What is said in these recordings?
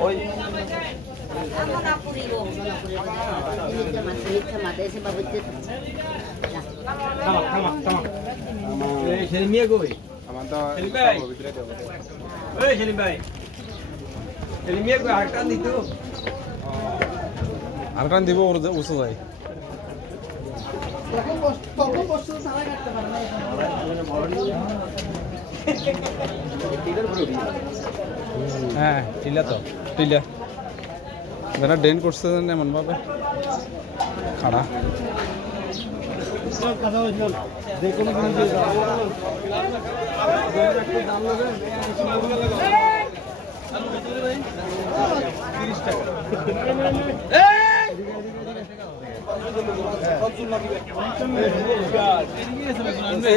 ওই। ভিতরে দেবো ওই সেলিম ভাই সেলিম মিয়া কই আরেকটা দিত আরেকটা দিব ওর উঁচু যায় হ্যাঁ টিলা তো টিলা। যারা ড্রেন করছে যেন এমন ভাবে খাড়া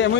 এমন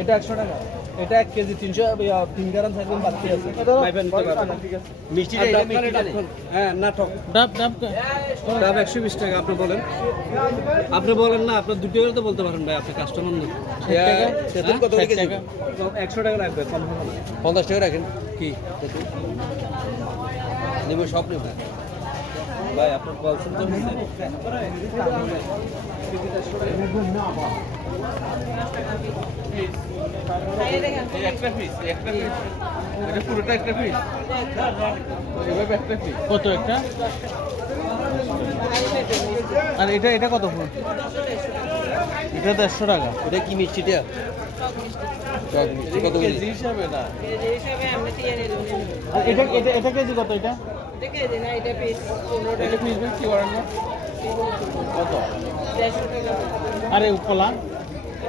এটা একশো টাকা। এটা এক কেজি তিনশো তিন গ্রাম থাকবেন বাড়তি আছে। মিষ্টি। হ্যাঁ নাটক ডাব ডাব ডাব একশো বিশ টাকা আপনি বলেন। আপনি বলেন না আপনার দুটো করে তো বলতে পারেন ভাই আপনি কাস্টমার না। তেঁতুল কত একশো টাকা লাগবে না। পঞ্চাশ টাকা রাখেন। কি? নেব সব নেব ভাই আপনার বলছেন তো হচ্ছে। এই একটা পিস একটা পিস এটা পুরোটা একটা পিস একটা পিস কত একটা? আর এটা এটা কত ফুল এটা দেড়শো টাকা। এটা কি মিষ্টিটা টক। মিষ্টি কত কেজি? হিসাবে না। আর এটা এটা এটা কেজি কত এটা? এটা পিস কি করেন না? কত আর কলা?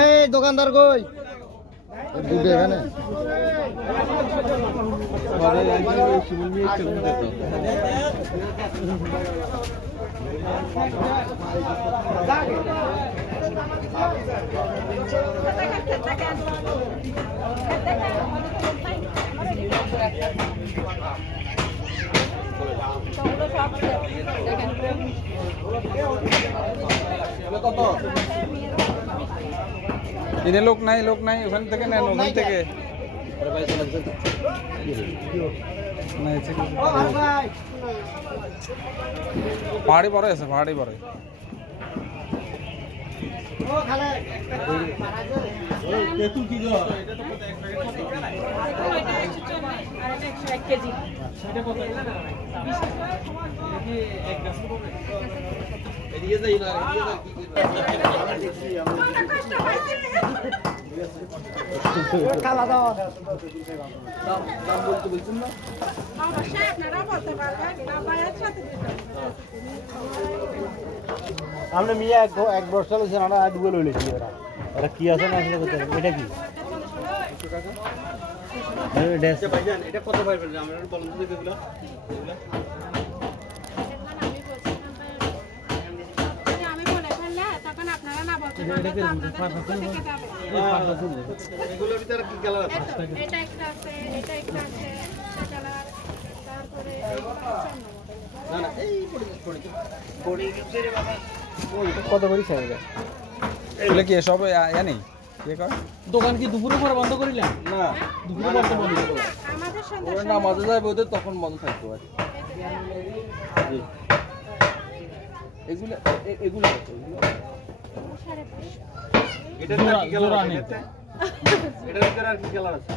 এই দোকানদার কই? দুটো এখানে। এনে লোক নাই লোক নাই ওখান থেকে নেন ওখান থেকে না, এই থেকে- পাহাড়ি বড় অবশ্যই আপনারা বলতে আমরা মিয়া এক বর্ষা লইছে আমরা দুগে লই ওরা ওরা কি আছে না আসলে করতে এটা কি এটা কত পাইবেন আমরা বলেন তো এগুলো। এগুলোর ভিতরে কি কালার আছে এটা- একটা আছে এটা একটা আছে কালার তারপরে। না না এই পড়ে পড়ে পড়ে গেছে রে বাবা কত করে চাই এগুলো কি সব ইয়া নেই? ইয়ে কর দোকান কি দুপুরে পরে বন্ধ করিলাম না। দুপুরে বন্ধ বন্ধ করব আমাদের সন্ধ্যা ওরা নামাজে যাবে ওদের তখন বন্ধ থাকতে পারে। এগুলো এগুলো এটার আর কি আছে এটার ভিতরে আর কি কালার আছে?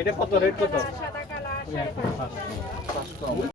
এটা কত? রেট কত?